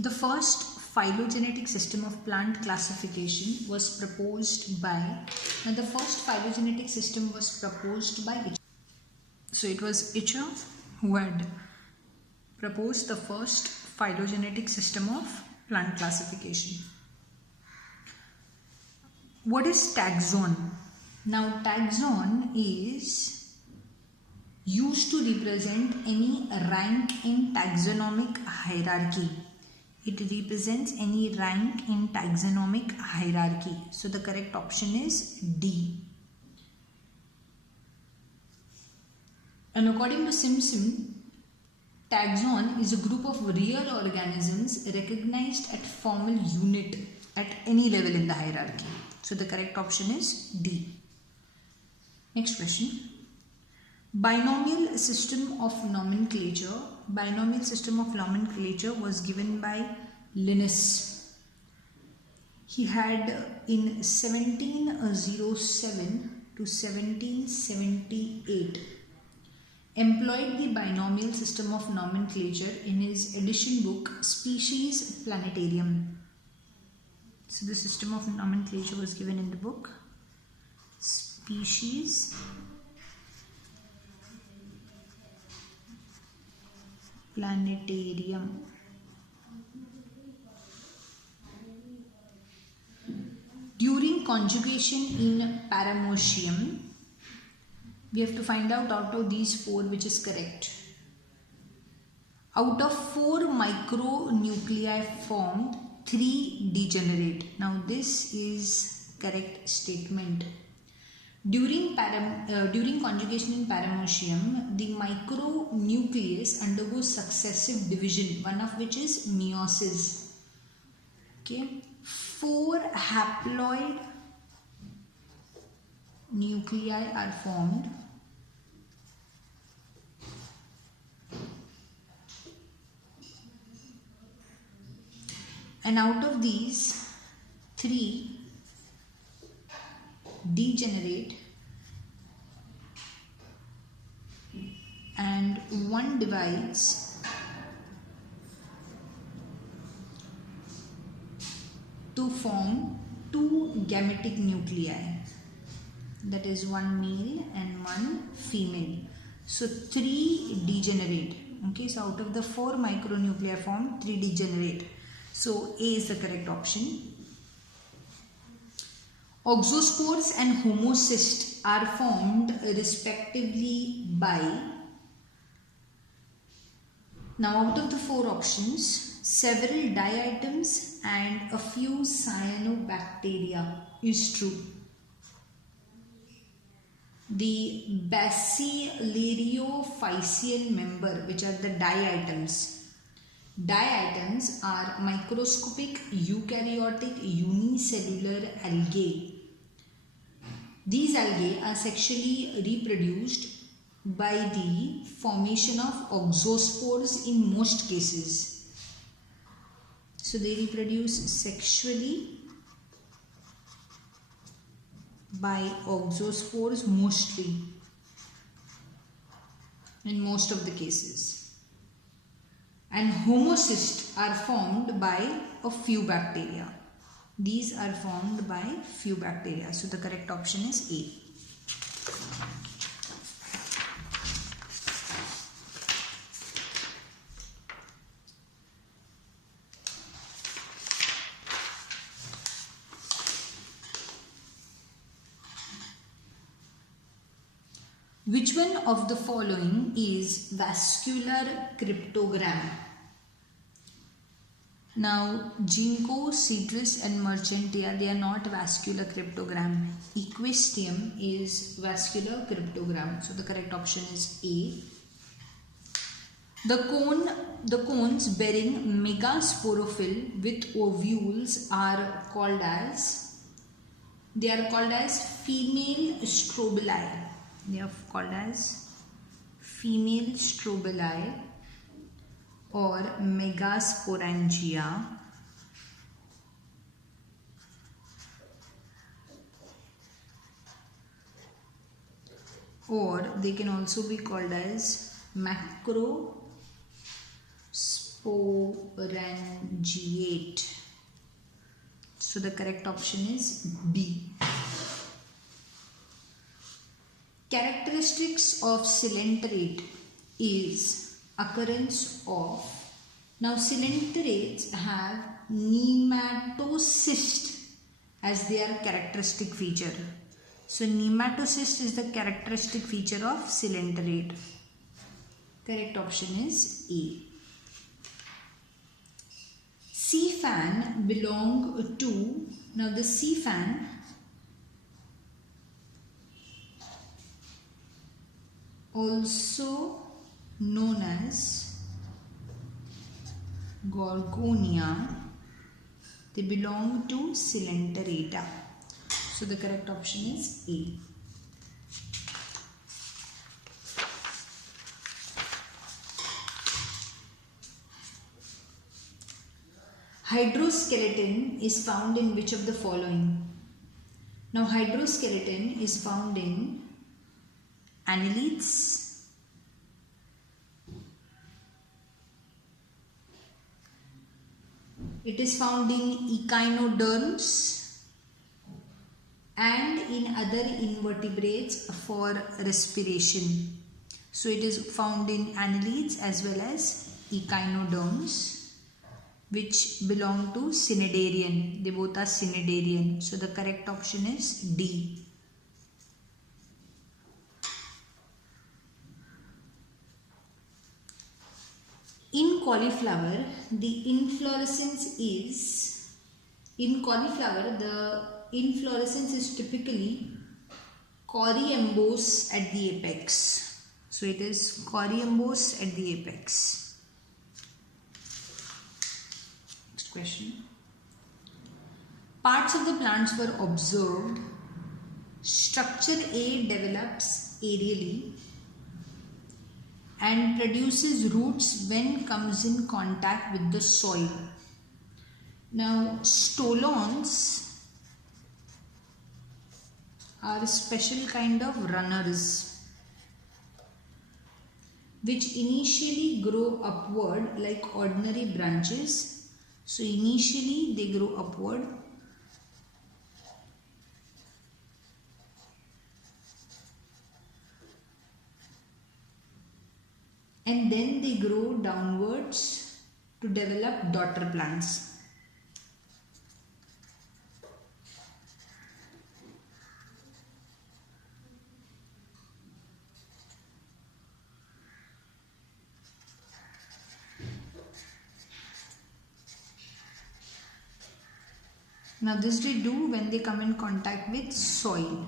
The first phylogenetic system of plant classification was proposed by, now the first phylogenetic system was proposed by Itcher. So it was Itcher who had proposed the first phylogenetic system of plant classification. What is taxon? Now taxon is used to represent any rank in taxonomic hierarchy. It represents any rank in taxonomic hierarchy. So the correct option is D. And according to Simpson, taxon is a group of real organisms recognized at formal unit at any level in the hierarchy. So the correct option is D. Next question. Binomial system of nomenclature. Binomial system of nomenclature was given by Linnaeus. He had in 1707 to 1778 employed the binomial system of nomenclature in his edition book Species Planetarium. So the system of nomenclature was given in the book Species Planetarium. During conjugation in paramecium, we have to find out of these four which is correct. Out of 4 micronuclei formed, 3 degenerate. Now this is correct statement. During conjugation in paramecium, the micronucleus undergoes successive division, one of which is meiosis. Okay, 4 haploid nuclei are formed. And out of these, 3 degenerate and 1 divides to form 2 gametic nuclei, that is 1 male and 1 female. So 3 degenerate. Okay, so out of the 4 micronuclei formed, 3 degenerate. So A is the correct option. Oxospores and homocysts are formed respectively by, now out of the 4 options, several diatoms and a few cyanobacteria is true. The bacillariophyceal member, which are the diatoms. Diatoms are microscopic eukaryotic unicellular algae. These algae are sexually reproduced by the formation of oxospores in most cases. So they reproduce sexually by oxospores mostly, in most of the cases. And homocysts are formed by a few bacteria. These are formed by few bacteria. So the correct option is A. Which one of the following is vascular cryptogram? Now, ginkgo, citrus and marchantia, they are not vascular cryptogram. Equisteum is vascular cryptogram. So the correct option is A. The cones bearing megasporophyll with ovules are called as, they are called as female strobili. They are called as female strobili or megasporangia. Or they can also be called as macrosporangia. sporangiate. So the correct option is B. Characteristics of coelenterate is occurrence of. Now coelenterates have nematocyst as their characteristic feature. So nematocyst is the characteristic feature of coelenterate. Correct option is A. Sea fan belong to. Now the sea fan also known as Gorgonia, they belong to Coelenterata. So the correct option is A. Hydroskeleton is found in which of the following? Now hydroskeleton is found in annelids, it is found in echinoderms, and in other invertebrates for respiration. So it is found in annelids as well as echinoderms, which belong to cnidarian. They both are cnidarian. So the correct option is D. In cauliflower, the inflorescence is, in cauliflower, the inflorescence is typically coryambose at the apex. So it is coryambose at the apex. Next question. Parts of the plants were observed. Structure A develops aerially and produces roots when comes in contact with the soil. Now stolons are a special kind of runners which initially grow upward like ordinary branches. So initially they grow upward and then they grow downwards to develop daughter plants. Now this they do when they come in contact with soil.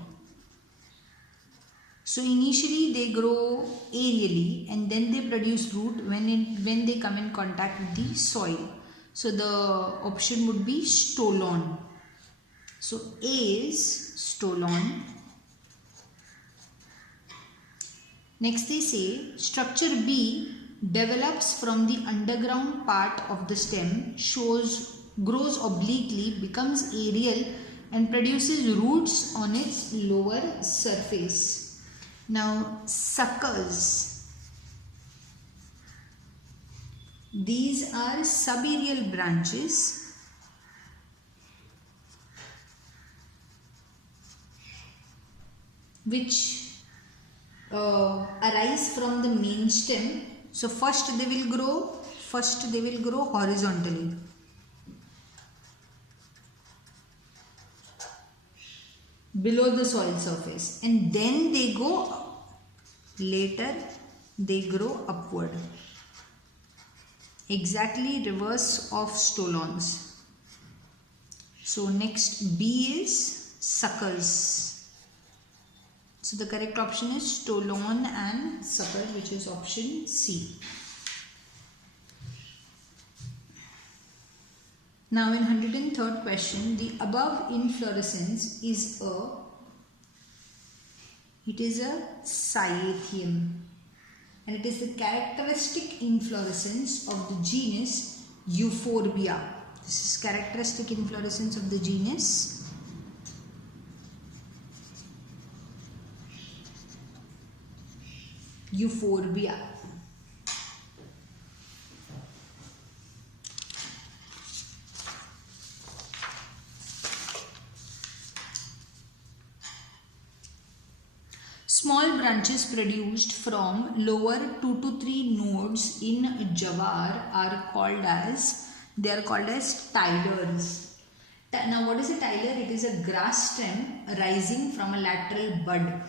So initially they grow aerially and then they produce root when they come in contact with the soil. So the option would be stolon. So A is stolon. Next they say structure B develops from the underground part of the stem, grows obliquely, becomes aerial and produces roots on its lower surface. Now suckers, these are subaerial branches which arise from the main stem. So first they will grow horizontally. Below the soil surface, and then they grow upward. Exactly reverse of stolons. So next B is suckers. So the correct option is stolon and sucker, which is option C. Now in 103rd question, the above inflorescence is a cyathium and it is the characteristic inflorescence of the genus Euphorbia. This is characteristic inflorescence of the genus Euphorbia. Small branches produced from lower 2 to 3 nodes in jawar are called as tilers. Now what is a tiler? It is a grass stem rising from a lateral bud.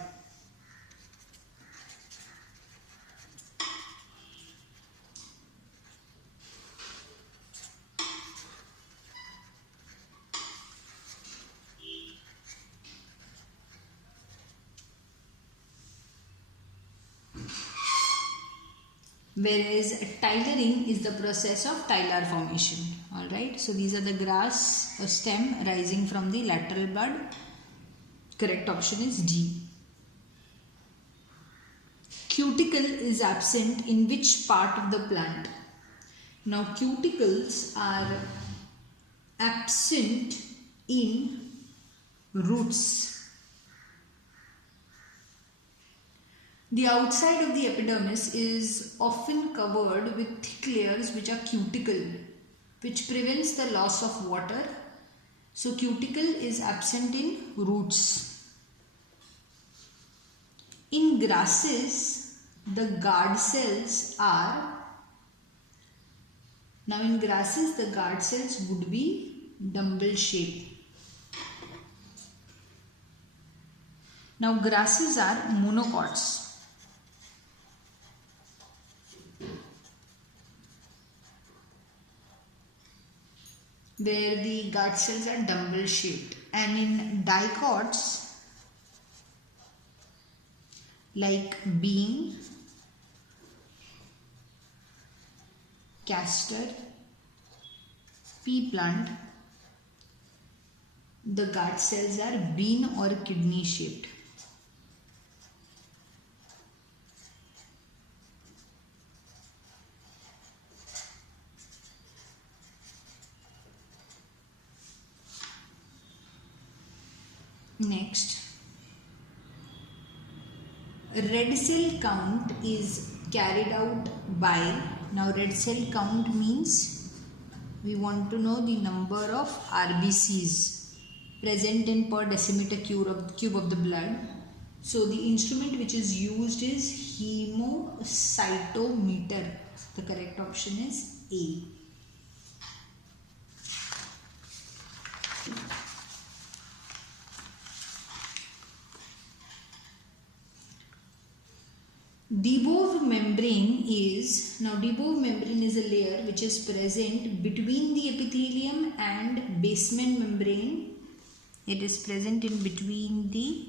Whereas tilering is the process of tiler formation. Alright, so these are the grass stem rising from the lateral bud. Correct option is D. Cuticle is absent in which part of the plant? Now cuticles are absent in roots. The outside of the epidermis is often covered with thick layers which are cuticle, which prevents the loss of water. So cuticle is absent in roots. In grasses, the guard cells are, now in grasses the guard cells would be dumbbell shaped. Now grasses are monocots. Where the guard cells are dumbbell shaped, and in dicots like bean, castor, pea plant, the guard cells are bean or kidney shaped. Next, red cell count is carried out by, now red cell count means we want to know the number of RBCs present in per decimeter cube of the blood. So the instrument which is used is hemocytometer. The correct option is A. Debove membrane is, now Debove membrane is a layer which is present between the epithelium and basement membrane. It is present in between the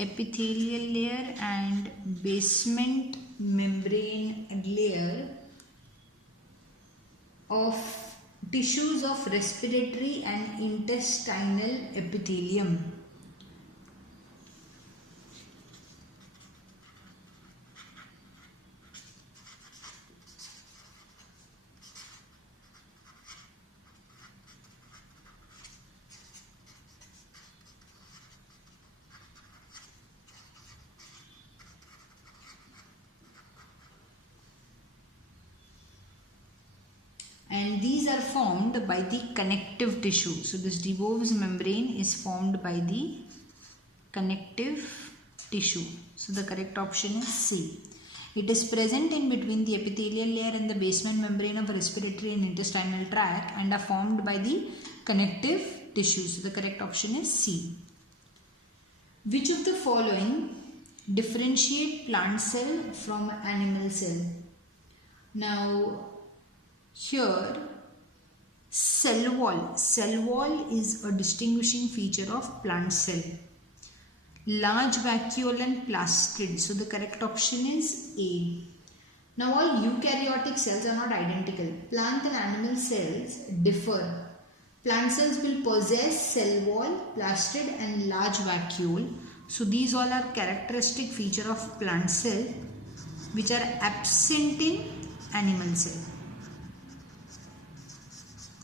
epithelial layer and basement membrane layer of tissues of respiratory and intestinal epithelium. And these are formed by the connective tissue. So this Debove's membrane is formed by the connective tissue. So the correct option is C. It is present in between the epithelial layer and the basement membrane of respiratory and intestinal tract and are formed by the connective tissue. So the correct option is C. Which of the following differentiate plant cell from animal cell? Now here cell wall is a distinguishing feature of plant cell. Large vacuole and plastid, so the correct option is A. Now all eukaryotic cells are not identical. Plant and animal cells differ. Plant cells will possess cell wall, plastid and large vacuole. So these all are characteristic feature of plant cell which are absent in animal cell.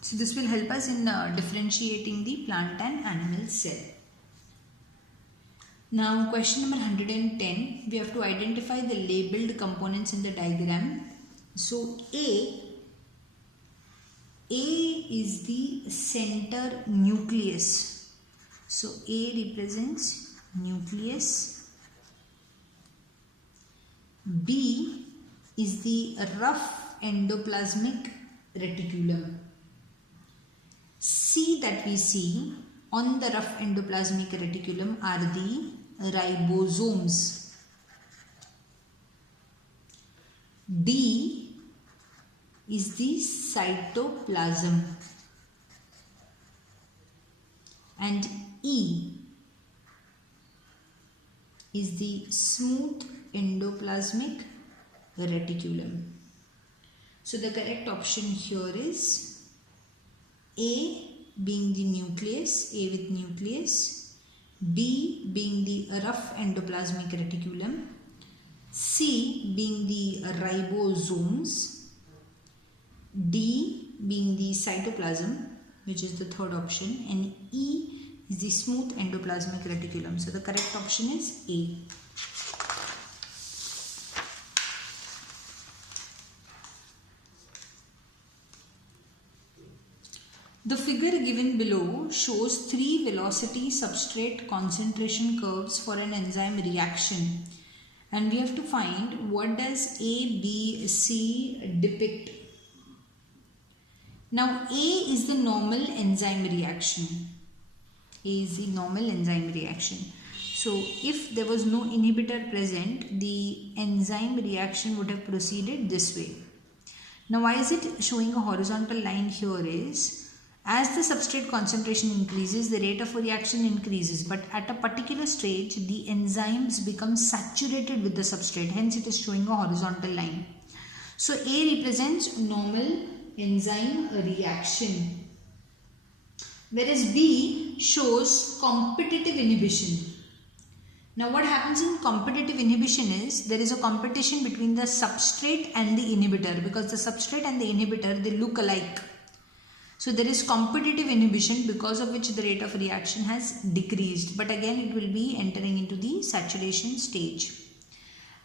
So this will help us in differentiating the plant and animal cell. Now question number 110, we have to identify the labeled components in the diagram. So A A is the center nucleus. So A represents nucleus. B is the rough endoplasmic reticulum. C that we see on the rough endoplasmic reticulum are the ribosomes. D is the cytoplasm. And E is the smooth endoplasmic reticulum. So the correct option here is A being the nucleus, A with nucleus, B being the rough endoplasmic reticulum, C being the ribosomes, D being the cytoplasm, which is the third option, and E is the smooth endoplasmic reticulum. So the correct option is A. The figure given below shows three velocity substrate concentration curves for an enzyme reaction, and we have to find what does A, B, C depict. Now A is the normal enzyme reaction. A is the normal enzyme reaction. So if there was no inhibitor present, the enzyme reaction would have proceeded this way. Now why is it showing a horizontal line here is, as the substrate concentration increases, the rate of reaction increases, but at a particular stage, the enzymes become saturated with the substrate, hence it is showing a horizontal line. So A represents normal enzyme reaction, whereas B shows competitive inhibition. Now what happens in competitive inhibition is, there is a competition between the substrate and the inhibitor, because the substrate and the inhibitor, they look alike. So there is competitive inhibition, because of which the rate of reaction has decreased, but again it will be entering into the saturation stage.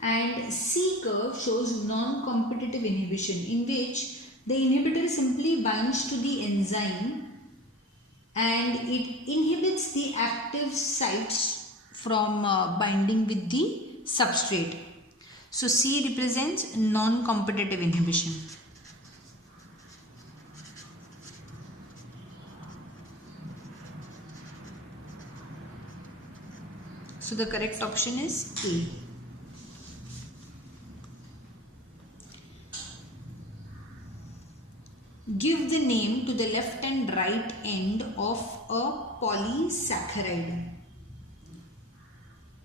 And C curve shows non-competitive inhibition, in which the inhibitor simply binds to the enzyme and it inhibits the active sites from binding with the substrate. So C represents non-competitive inhibition. So the correct option is A. Give the name to the left and right end of a polysaccharide.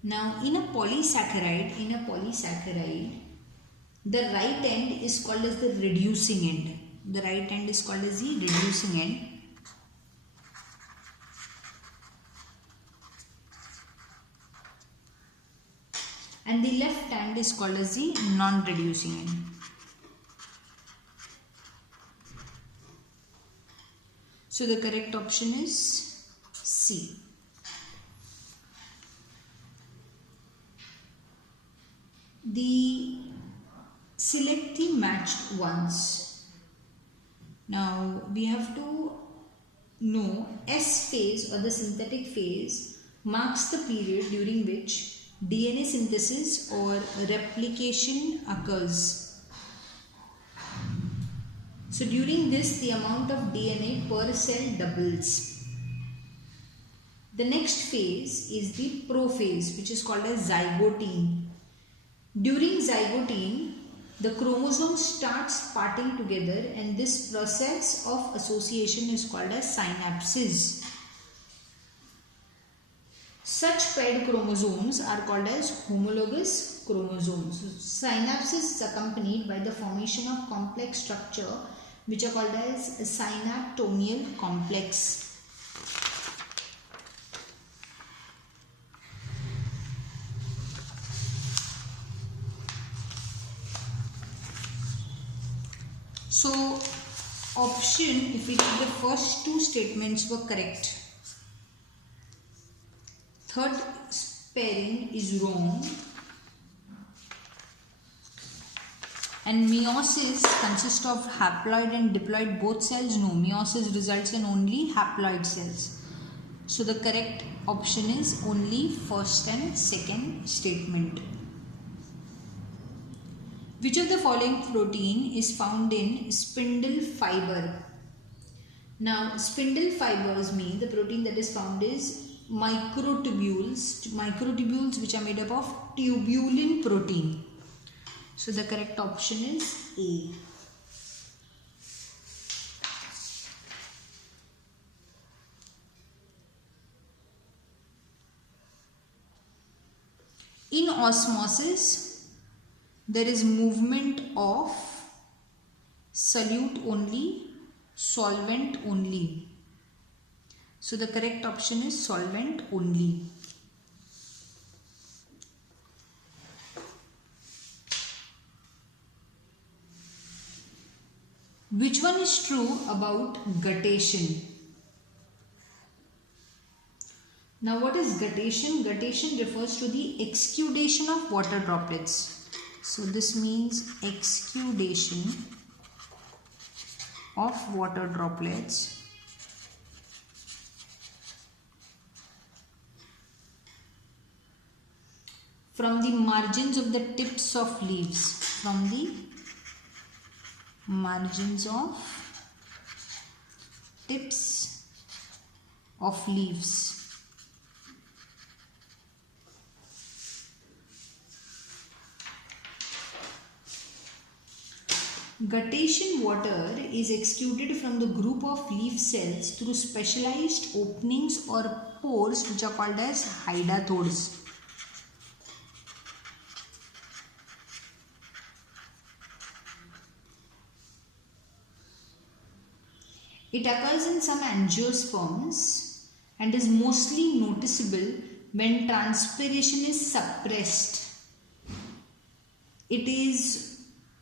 Now in a polysaccharide, the right end is called as the reducing end. The right end is called as the reducing end. And the left end is called as the non-reducing end. So the correct option is C. Select the matched ones. Now we have to know S phase, or the synthetic phase, marks the period during which DNA synthesis or replication occurs. So during this, the amount of DNA per cell doubles. The next phase is the prophase, which is called as zygotine. During zygotine, the chromosome starts parting together, and this process of association is called as synapses. Such paired chromosomes are called as homologous chromosomes. So, synapses is accompanied by the formation of complex structure, which are called as synaptonial complex. So option, if we take the first two statements were correct, third pairing is wrong, And meiosis consists of haploid and diploid both cells? No, meiosis results in only haploid cells. So the correct option is only first and second statement. Which of the following protein is found in spindle fiber? Now, spindle fibers mean the protein that is found is microtubules which are made up of tubulin protein. So the correct option is A. In osmosis, there is movement of solute only, solvent only. So the correct option is solvent only. Which one is true about guttation? Now what is guttation? Guttation refers to the exudation of water droplets. So this means exudation of water droplets from the margins of the tips of leaves. From the margins of tips of leaves. Guttation water is exuded from the group of leaf cells through specialized openings or pores which are called as hydathodes. It occurs in some angiosperms and is mostly noticeable when transpiration is suppressed.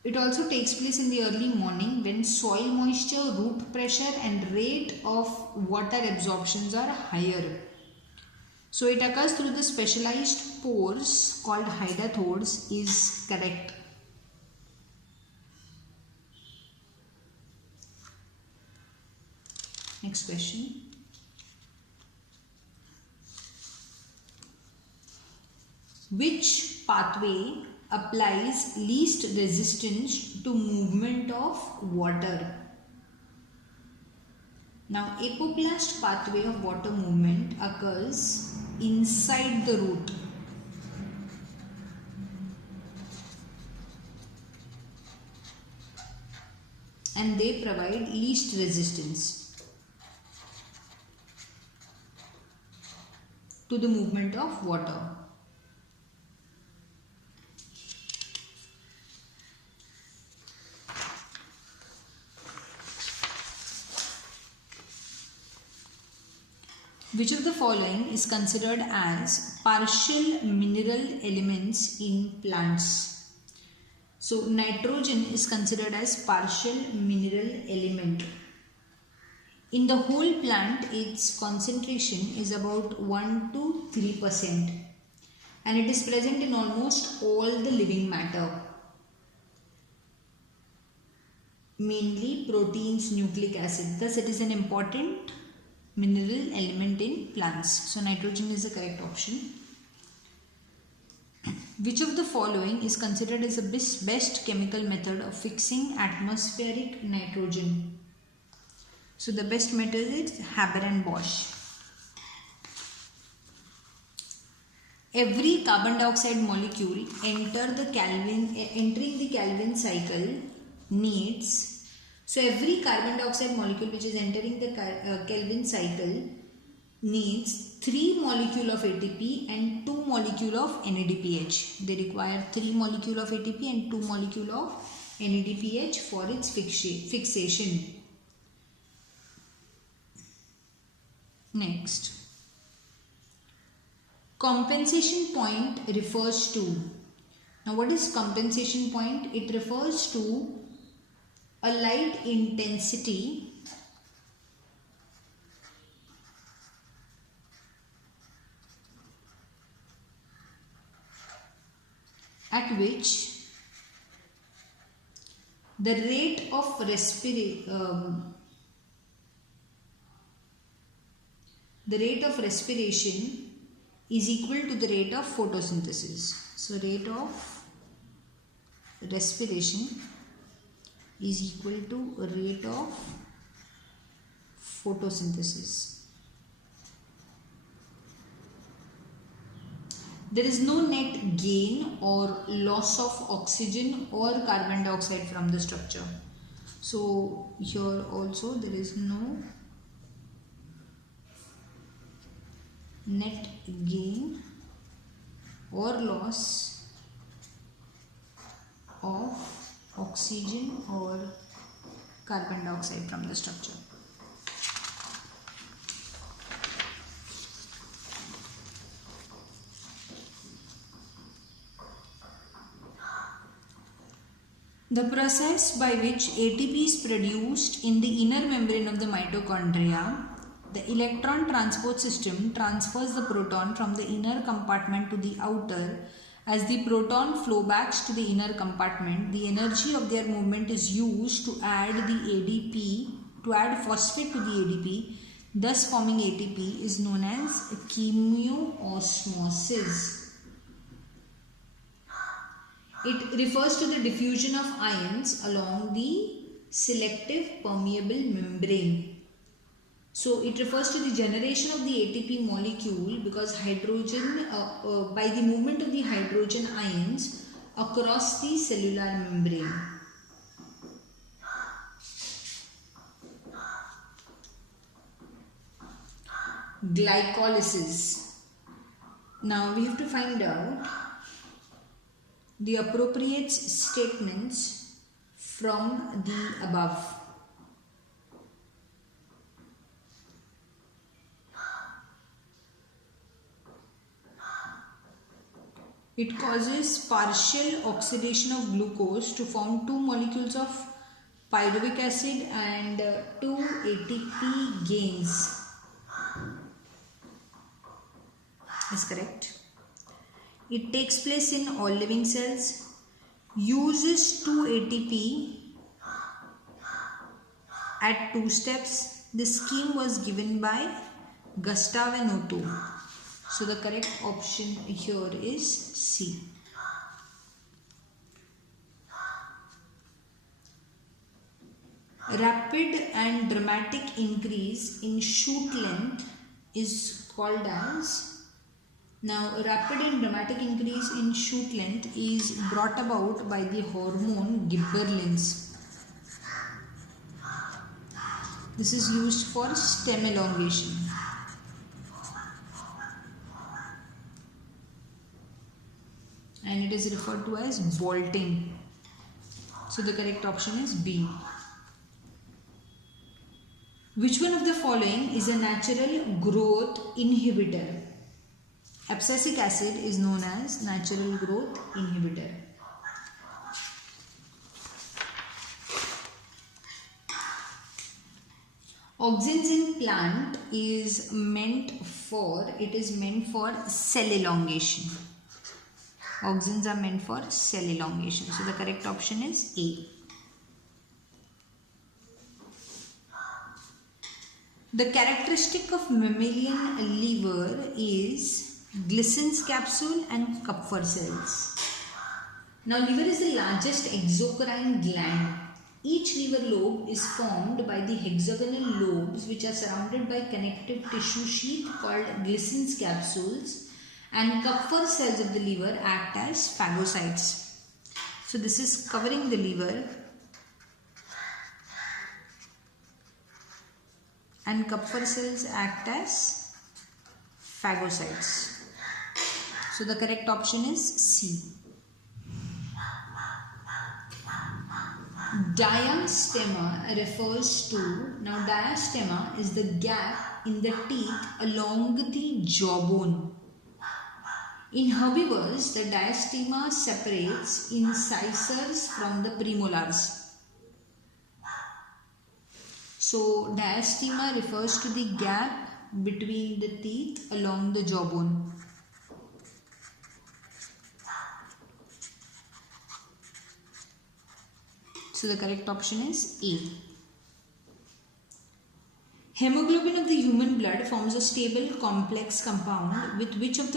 It also takes place in the early morning when soil moisture, root pressure and rate of water absorptions are higher. So it occurs through the specialized pores called hydathodes is correct. Next question. Which pathway applies least resistance to movement of water? Now, apoplast pathway of water movement occurs inside the root. And they provide least resistance to the movement of water. Which of the following is considered as partial mineral elements in plants? So nitrogen is considered as partial mineral element. In the whole plant, its concentration is about 1 to 3% and it is present in almost all the living matter, mainly proteins, nucleic acid. Thus, it is an important mineral element in plants. So, nitrogen is the correct option. Which of the following is considered as the best chemical method of fixing atmospheric nitrogen? So the best method is Haber and Bosch. Every carbon dioxide molecule entering the Calvin cycle needs. So every carbon dioxide molecule which is entering the Calvin cycle needs 3 molecule of ATP and 2 molecule of NADPH. They require 3 molecule of ATP and 2 molecule of NADPH for its fixation. Next, compensation point refers to. Now what is compensation point? It refers to a light intensity at which The rate of respiration is equal to the rate of photosynthesis. So rate of respiration is equal to rate of photosynthesis. There is no net gain or loss of oxygen or carbon dioxide from the structure. So here also there is no net gain or loss of oxygen or carbon dioxide from the structure. The process by which ATP is produced in the inner membrane of the mitochondria, the electron transport system transfers the proton from the inner compartment to the outer. As the proton flow back to the inner compartment, the energy of their movement is used to add phosphate to the ADP, thus forming ATP, is known as chemoosmosis. It refers to the diffusion of ions along the selective permeable membrane. So it refers to the generation of the ATP molecule because hydrogen, by the movement of the hydrogen ions across the cellular membrane. Glycolysis. Now we have to find out the appropriate statements from the above. It causes partial oxidation of glucose to form two molecules of pyruvic acid and two ATP gains. Is correct. It takes place in all living cells, uses 2 ATP at 2 steps. This scheme was given by Gustav and Otto. So the correct option here is C. Rapid and dramatic increase in shoot length is called as. Now, rapid and dramatic increase in shoot length is brought about by the hormone gibberellins. This is used for stem elongation. And it is referred to as bolting. So the correct option is B. Which one of the following is a natural growth inhibitor? Abscisic acid is known as natural growth inhibitor. Auxins in plant is meant for cell elongation. Auxins are meant for cell elongation. So the correct option is A. The characteristic of mammalian liver is Glissen's capsule and Kupffer cells. Now, liver is the largest exocrine gland. Each liver lobe is formed by the hexagonal lobes which are surrounded by connective tissue sheath called Glissen's capsules, and Kupffer cells of the liver act as phagocytes. So this is covering the liver, and Kupffer cells act as phagocytes. So the correct option is C. Diastema refers to, now diastema is the gap in the teeth along the jawbone. In herbivores, the diastema separates incisors from the premolars. So diastema refers to the gap between the teeth along the jawbone. So the correct option is A. Hemoglobin of the human blood forms a stable complex compound with which of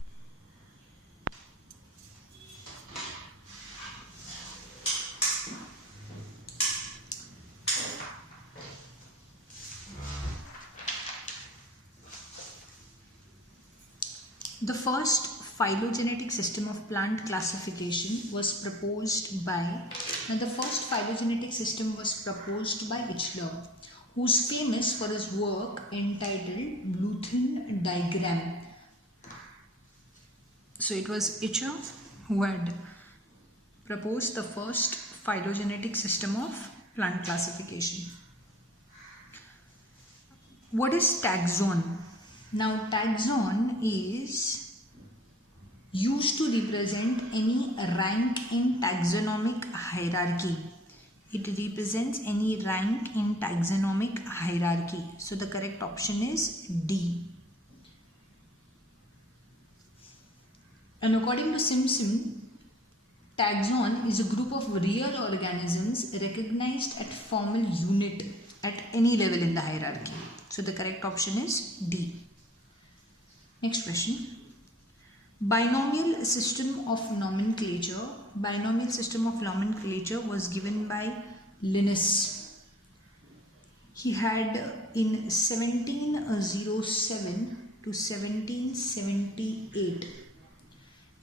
the first phylogenetic system of plant classification was proposed by, now the first phylogenetic system was proposed by Ichler, who's famous for his work entitled Bluethin diagram. So it was Ichler who had proposed the first phylogenetic system of plant classification. What is taxon? Now taxon is used to represent any rank in taxonomic hierarchy. It represents any rank in taxonomic hierarchy. So the correct option is D. And according to Simpson, taxon is a group of real organisms recognized at formal unit at any level in the hierarchy. So the correct option is D. Next question. Binomial system of nomenclature. Binomial system of nomenclature was given by Linnaeus. He had in 1707 to 1778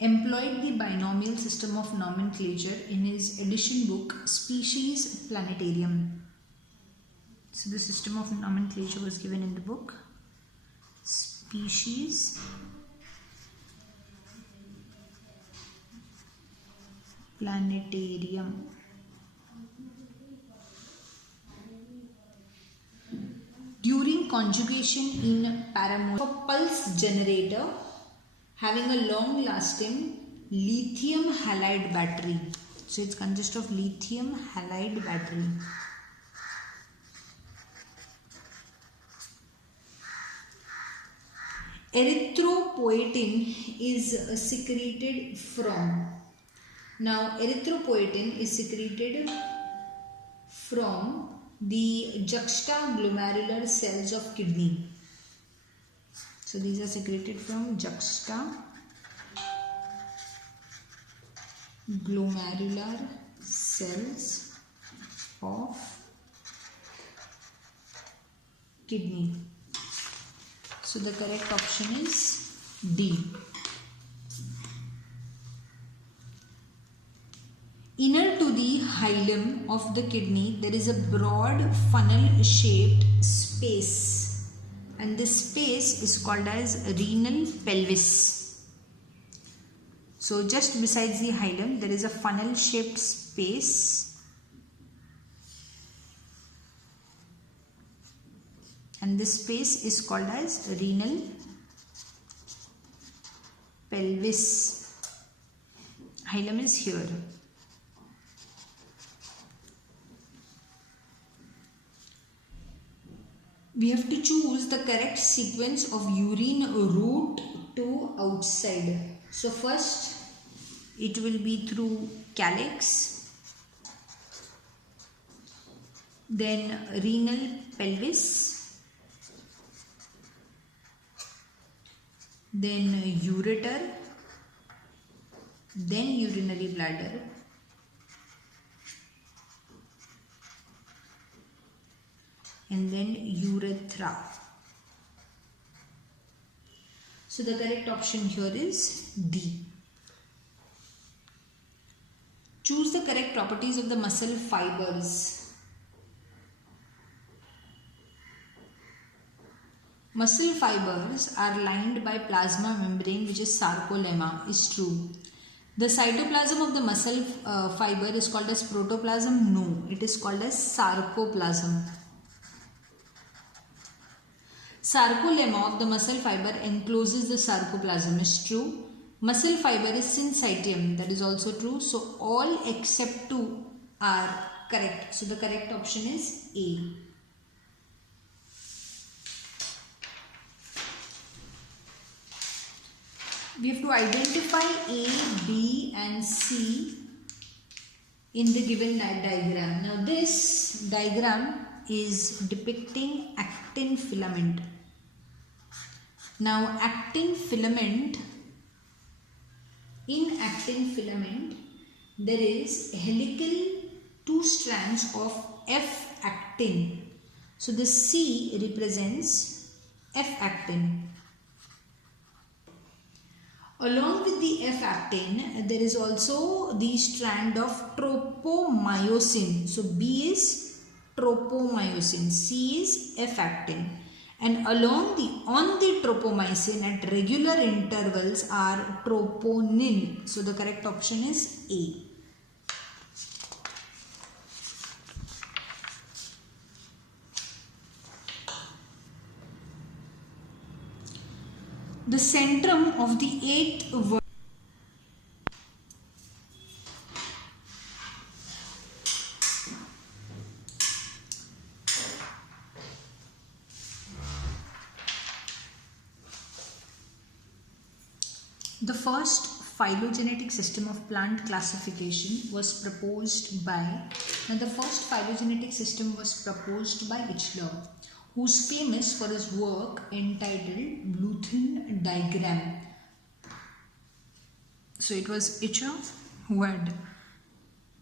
employed the binomial system of nomenclature in his edition book Species Planetarium. So the system of nomenclature was given in the book Species Planetarium. During conjugation in paramorphism, a pulse generator having a long lasting lithium halide battery. So it consists of lithium halide battery. Erythropoietin is secreted from. Now erythropoietin is secreted from the juxtaglomerular cells of kidney. So these are secreted from juxtaglomerular cells of kidney. So the correct option is D. Inner to the hilum of the kidney, there is a broad funnel-shaped space, and this space is called as renal pelvis. So just besides the hilum, there is a funnel-shaped space, and this space is called as renal pelvis. Hilum is here. We have to choose the correct sequence of urine route to outside. So first it will be through calyx, then renal pelvis, then ureter, then urinary bladder, and then urethra. So the correct option here is D. Choose the correct properties of the muscle fibers. Muscle fibers are lined by plasma membrane, which is sarcolemma, is true. The cytoplasm of the muscle fiber is called as protoplasm. No, it is called as sarcoplasm. Sarcolemma of the muscle fiber encloses the sarcoplasm, is true. Muscle fiber is syncytium, that is also true. So all except 2 are correct. So the correct option is A. We have to identify A, B and C in the given diagram. Now this diagram is depicting actin filament. Now in actin filament there is helical 2 strands of F actin. So the C represents F actin. Along with the F actin, there is also the strand of tropomyosin. So B is tropomyosin, C is F actin. And on the tropomyosin at regular intervals are troponin. So the correct option is A. The centrum of the 8th verse. The first phylogenetic system of plant classification was proposed by, Wechsler, who's famous for his work entitled Bluethen diagram. So it was Wechsler who had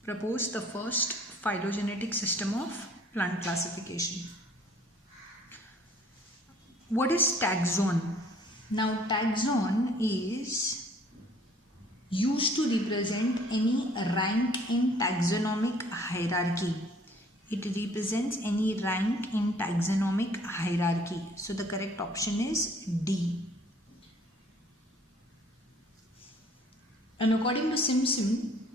proposed the first phylogenetic system of plant classification. What is taxon? Now taxon is used to represent any rank in taxonomic hierarchy. It represents any rank in taxonomic hierarchy. So the correct option is D. And according to Simpson,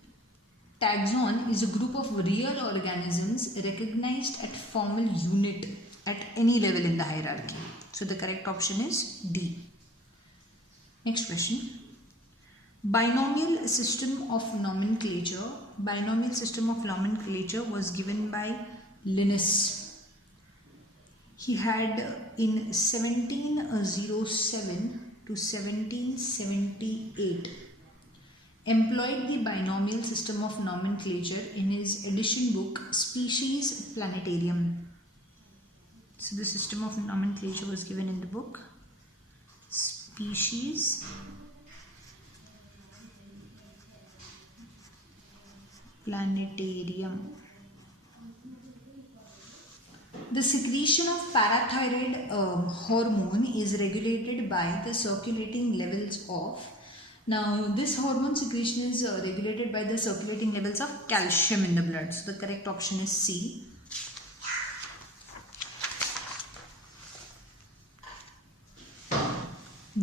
taxon is a group of real organisms recognized at formal unit at any level in the hierarchy. So the correct option is D. Next question. Binomial system of nomenclature. Binomial system of nomenclature was given by Linnaeus. He had in 1707 to 1778 employed the binomial system of nomenclature in his edition book Species Planetarium. So the system of nomenclature was given in the book Species Planetarium. The secretion of parathyroid hormone is regulated by the circulating levels of. Now this hormone secretion is regulated by the circulating levels of calcium in the blood. So the correct option is C.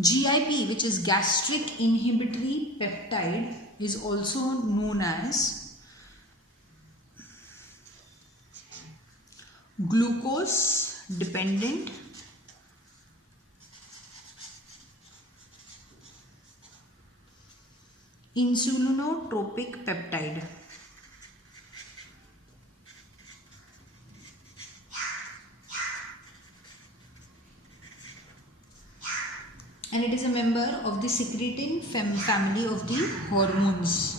GIP, which is gastric inhibitory peptide, is also known as glucose dependent insulinotropic peptide. And it is a member of the secretin family of the hormones.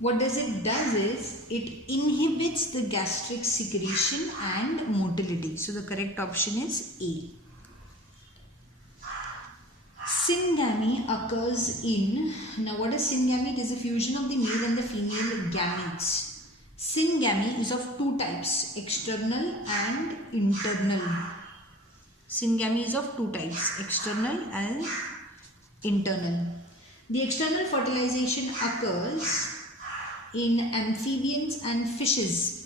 What does it does is it inhibits the gastric secretion and motility. So the correct option is A. Syngamy occurs in, now what is syngamy? It is a fusion of the male and the female gametes. Syngamy is of two types, external and internal. Syngamy is of two types, external and internal. The external fertilization occurs in amphibians and fishes.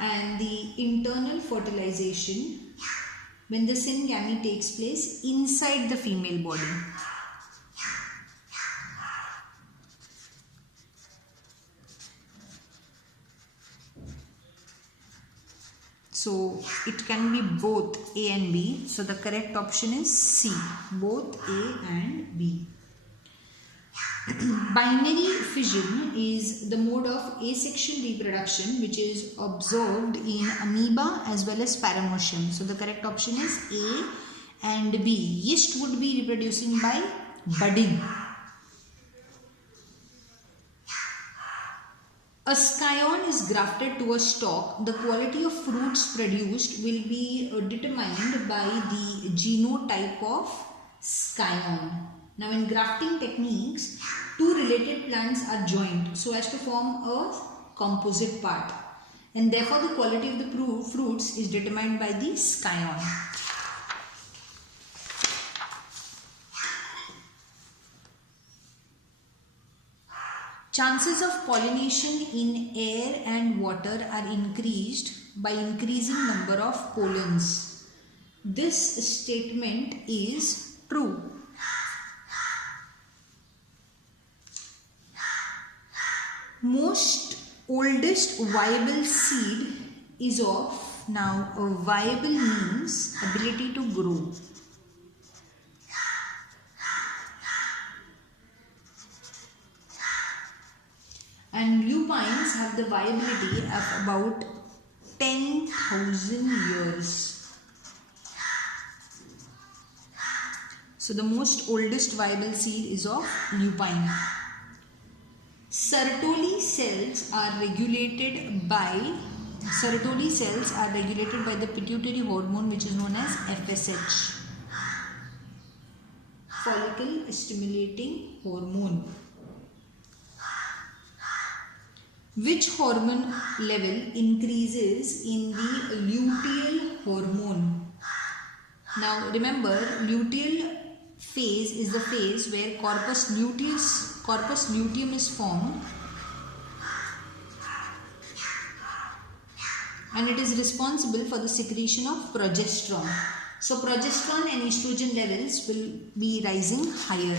And the internal fertilization when the syngamy takes place inside the female body. So it can be both A and B. So the correct option is C, both A and B. Binary fission is the mode of asexual reproduction which is observed in amoeba as well as paramecium. So the correct option is A and B. Yeast would be reproducing by budding. A scion is grafted to a stalk. The quality of fruits produced will be determined by the genotype of scion. Now in grafting techniques, two related plants are joined so as to form a composite part, and therefore the quality of the fruits is determined by the scion. Chances of pollination in air and water are increased by increasing number of pollens. This statement is true. Most oldest viable seed is of, now viable means ability to grow. And lupines have the viability of about 10,000 years. So the most oldest viable seed is of lupine. Sertoli cells are regulated by the pituitary hormone which is known as FSH, follicle stimulating hormone. Which hormone level increases in the luteal hormone? Now remember, luteal phase is the phase where corpus luteum is formed, and it is responsible for the secretion of progesterone. So progesterone and estrogen levels will be rising higher.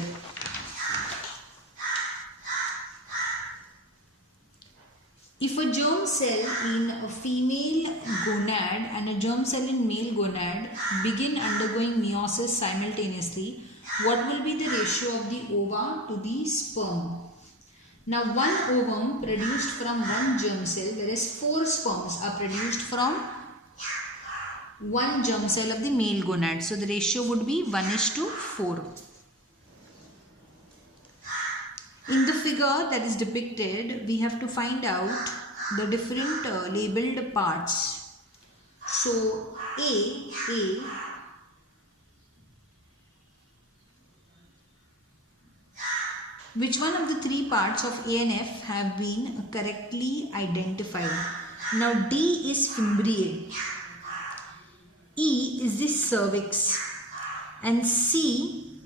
If a germ cell in a female gonad and a germ cell in male gonad begin undergoing meiosis simultaneously, what will be the ratio of the ova to the sperm? Now one ovum produced from one germ cell, whereas 4 sperms are produced from one germ cell of the male gonad. So the ratio would be 1:4. In the figure that is depicted, we have to find out the different labeled parts. So A. Which one of the 3 parts of A and F have been correctly identified? Now D is fimbriae, E is the cervix, and C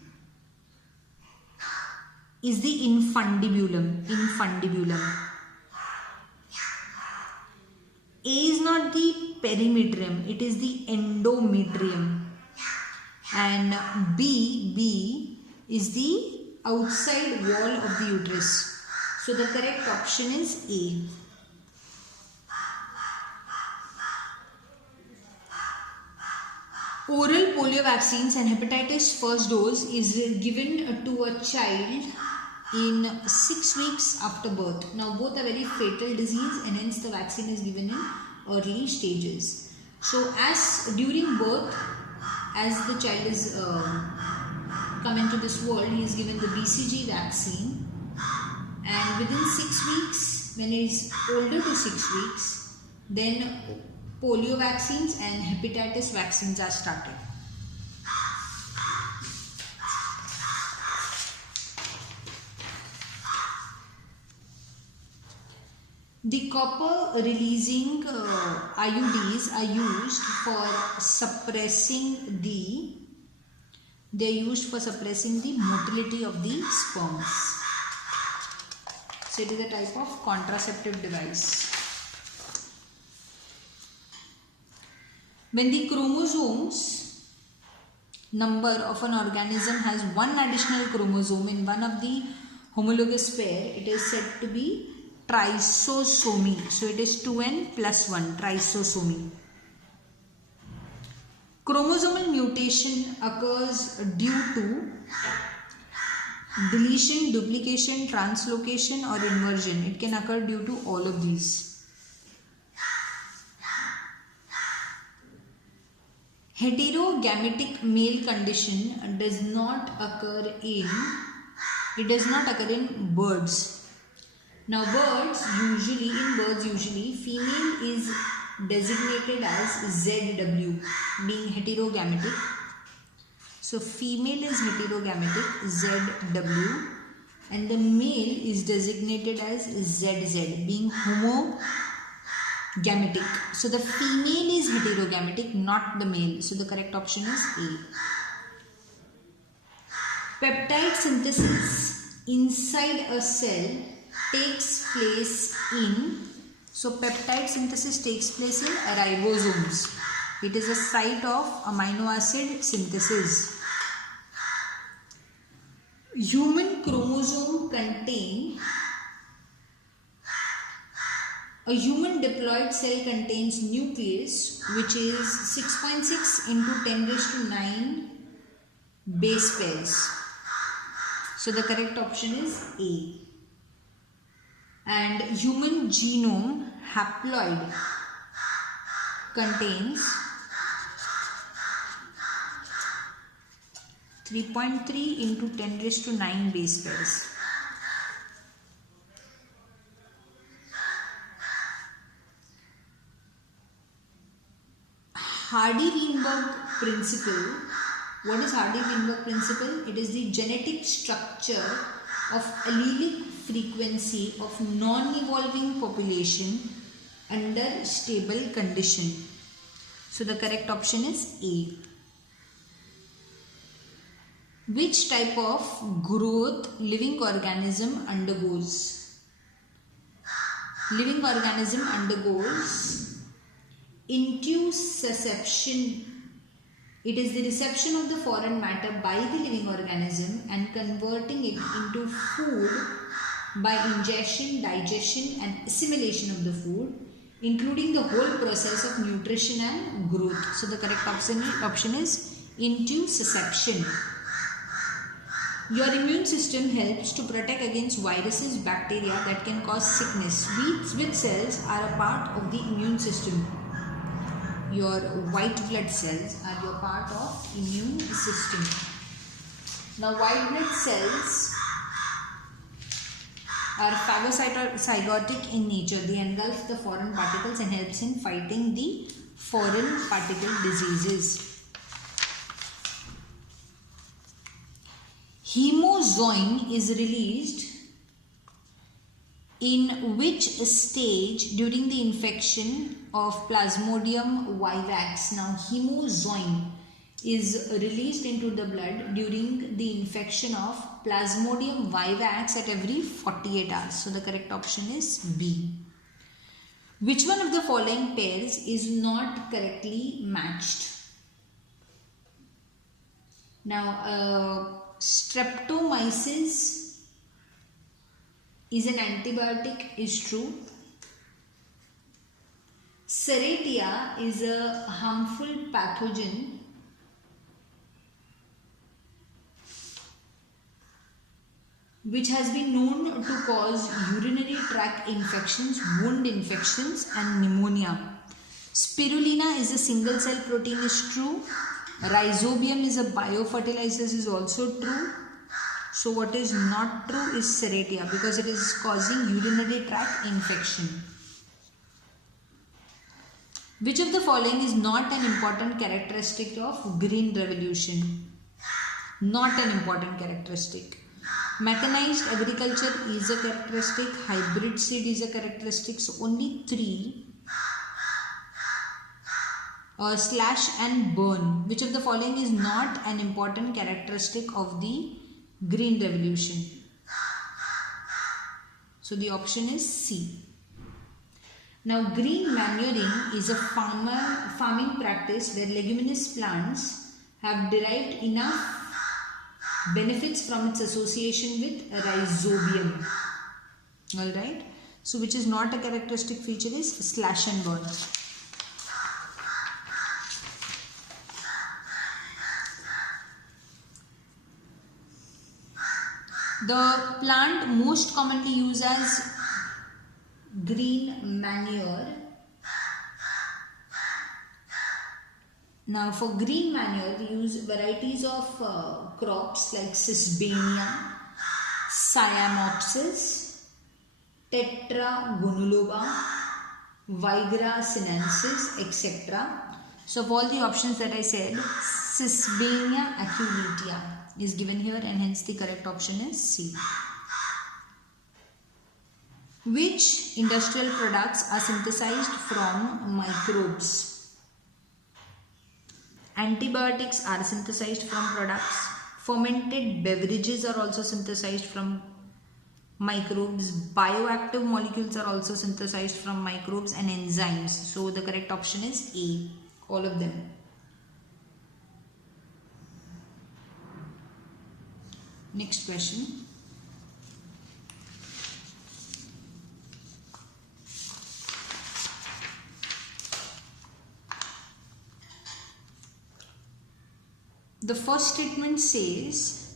is the infundibulum. A is not the perimetrium, it is the endometrium. And B is the outside wall of the uterus. So the correct option is A. Oral polio vaccines and hepatitis first dose is given to a child in 6 weeks after birth. Now both are very fatal disease, and hence the vaccine is given in early stages. So as during birth, as the child is come into this world, he is given the BCG vaccine, and within 6 weeks, when he is older to 6 weeks, then polio vaccines and hepatitis vaccines are started. The copper releasing IUDs are used for suppressing the motility of the sperms. So it is a type of contraceptive device. When the chromosomes number of an organism has one additional chromosome in one of the homologous pair, it is said to be trisosomy. So it is 2n plus 1, trisosomy. Chromosomal mutation occurs due to deletion, duplication, translocation, or inversion. It can occur due to all of these. Heterogametic male condition does not occur in birds. Now birds usually female is designated as ZW, being heterogametic. So female is heterogametic, ZW, and the male is designated as ZZ, being homogametic. So the female is heterogametic, not the male. So the correct option is A. Peptide synthesis inside a cell takes place in, so peptide synthesis takes place in ribosomes. It is a site of amino acid synthesis. Human chromosome contain, a human diploid cell contains nucleus which is 6.6 into 10 raised to 9 base pairs. So the correct option is A. And human genome haploid contains 3.3 into 10 raised to 9 base pairs. Hardy-Weinberg principle. What is Hardy-Weinberg principle? It is the genetic structure of allelic frequency of non-evolving population under stable condition. So the correct option is A. Which type of growth living organism undergoes? Living organism undergoes intussusception. It is the reception of the foreign matter by the living organism and converting it into food by ingestion, digestion and assimilation of the food, including the whole process of nutrition and growth. So the correct option is intussusception. Your immune system helps to protect against viruses, bacteria that can cause sickness. Which cells are a part of the immune system? Your white blood cells are your part of immune system. Now white blood cells are phagocytic in nature. They engulf the foreign particles and helps in fighting the foreign particle diseases. Hemozoin is released in which stage during the infection of Plasmodium vivax? Now hemozoin is released into the blood during the infection of Plasmodium vivax at every 48 hours. So the correct option is B. Which one of the following pairs is not correctly matched? Now streptomyces is an antibiotic, is true. Serratia is a harmful pathogen. Which has been known to cause urinary tract infections, wound infections and pneumonia. Spirulina is a single cell protein, is true. Rhizobium is a biofertilizer, is also true. So what is not true is Serratia because it is causing urinary tract infection. Which of the following is not an important characteristic of Green Revolution? Not an important characteristic. Mechanized agriculture is a characteristic. Hybrid seed is a characteristic. So only 3. Slash and burn. Which of the following is not an important characteristic of the Green Revolution? So the option is C. Now green manuring is a farming practice where leguminous plants have derived enough benefits from its association with rhizobium. Alright. So which is not a characteristic feature is slash and burn. The plant most commonly used as green manure. Now for green manure we use varieties of crops like Sesbania, Cyanopsis, Tetragonulova, Vigra sinensis, etc. So of all the options that I said, Sesbania aculeata is given here and hence the correct option is C. Which industrial products are synthesized from microbes? Antibiotics are synthesized from products. Fermented beverages are also synthesized from microbes. Bioactive molecules are also synthesized from microbes, and enzymes. So the correct option is A, all of them. Next question. The first statement says,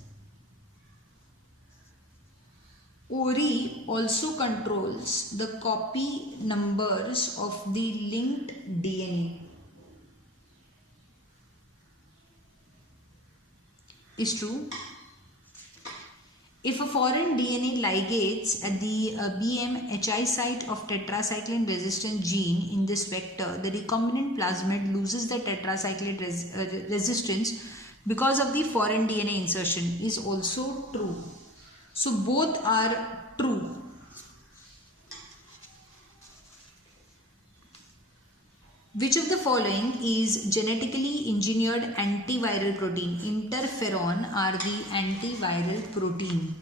ORI also controls the copy numbers of the linked DNA. Is true. If a foreign DNA ligates at the BMHI site of tetracycline resistant gene in this vector, the recombinant plasmid loses the tetracycline resistance because of the foreign DNA insertion is also true. So both are true. Which of the following is genetically engineered antiviral protein? Interferon are the antiviral protein.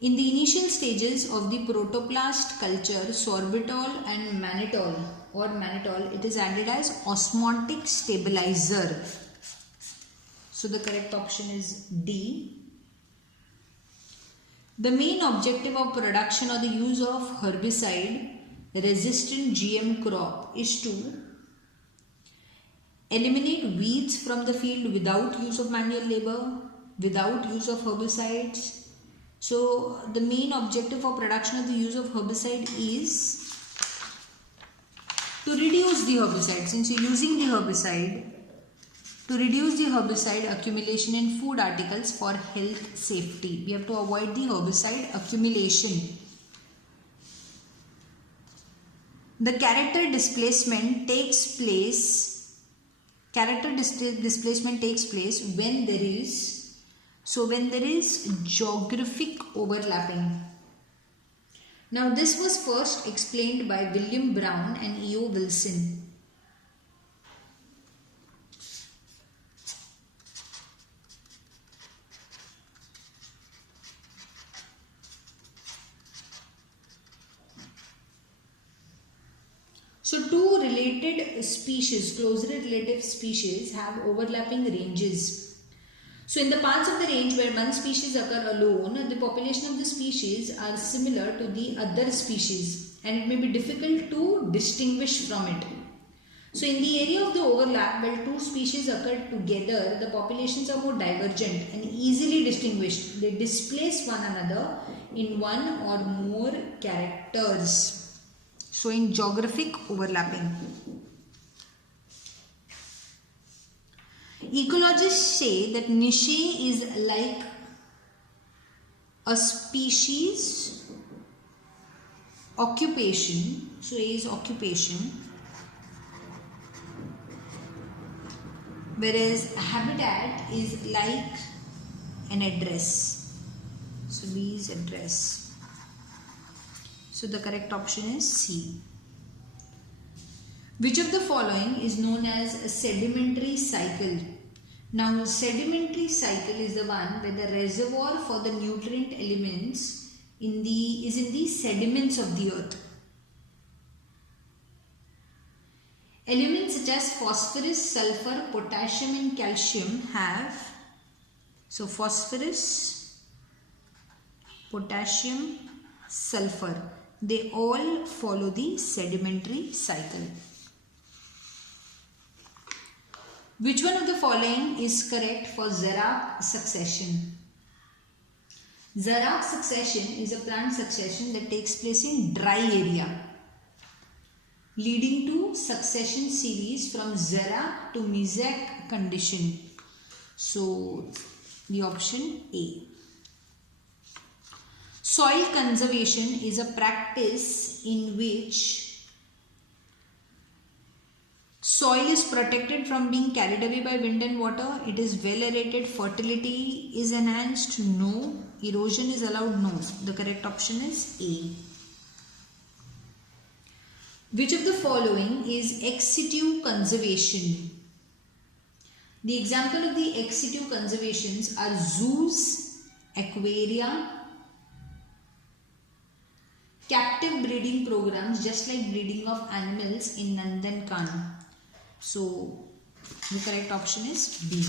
In the initial stages of the protoplast culture, sorbitol and mannitol, it is added as osmotic stabilizer. So the correct option is D. The main objective of production or the use of herbicide resistant GM crop is to eliminate weeds from the field without use of manual labor, without use of herbicides. So the main objective for production of the use of herbicide is to reduce the herbicide. Since you're using the herbicide, to reduce the herbicide accumulation in food articles for health safety. We have to avoid the herbicide accumulation. The character displacement takes place when there is geographic overlapping. Now this was first explained by William Brown and E.O. Wilson. So two related species, closely related species, have overlapping ranges. So in the parts of the range where one species occur alone, the population of the species are similar to the other species and it may be difficult to distinguish from it. So in the area of the overlap where two species occur together, the populations are more divergent and easily distinguished. They displace one another in one or more characters. So in geographic overlapping. Ecologists say that niche is like a species occupation. So A is occupation. Whereas habitat is like an address. So B is address. So the correct option is C. Which of the following is known as a sedimentary cycle? Now sedimentary cycle is the one where the reservoir for the nutrient elements is in the sediments of the earth. Elements such as phosphorus, sulfur, potassium and calcium have, so phosphorus, potassium, sulfur, they all follow the sedimentary cycle. Which one of the following is correct for Zerach succession? Xeric succession is a plant succession that takes place in dry area, leading to succession series from Xeric to Mesiac condition. So the option A. Soil conservation is a practice in which soil is protected from being carried away by wind and water. It is well aerated. Fertility is enhanced. No. Erosion is allowed. No. The correct option is A. Which of the following is ex situ conservation? The example of the ex situ conservations are zoos, aquaria, captive breeding programs, just like breeding of animals in Nandankan. So the correct option is B.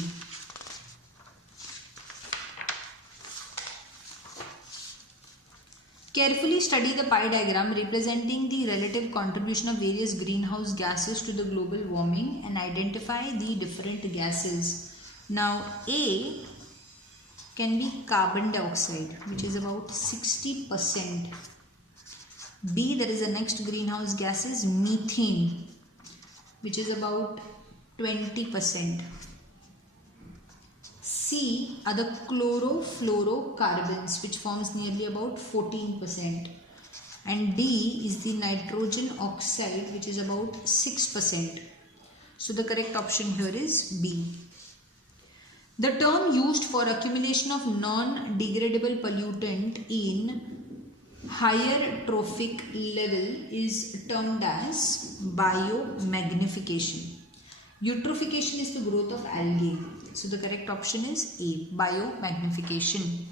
Carefully study the pie diagram representing the relative contribution of various greenhouse gases to the global warming and identify the different gases. Now A can be carbon dioxide, which is about 60%. B, there is a next greenhouse gas is methane, which is about 20%. C are the chlorofluorocarbons, which forms nearly about 14%. And D is the nitrogen oxide, which is about 6%. So the correct option here is B. The term used for accumulation of non-degradable pollutant in higher trophic level is termed as biomagnification. Eutrophication is the growth of algae. So the correct option is A, biomagnification.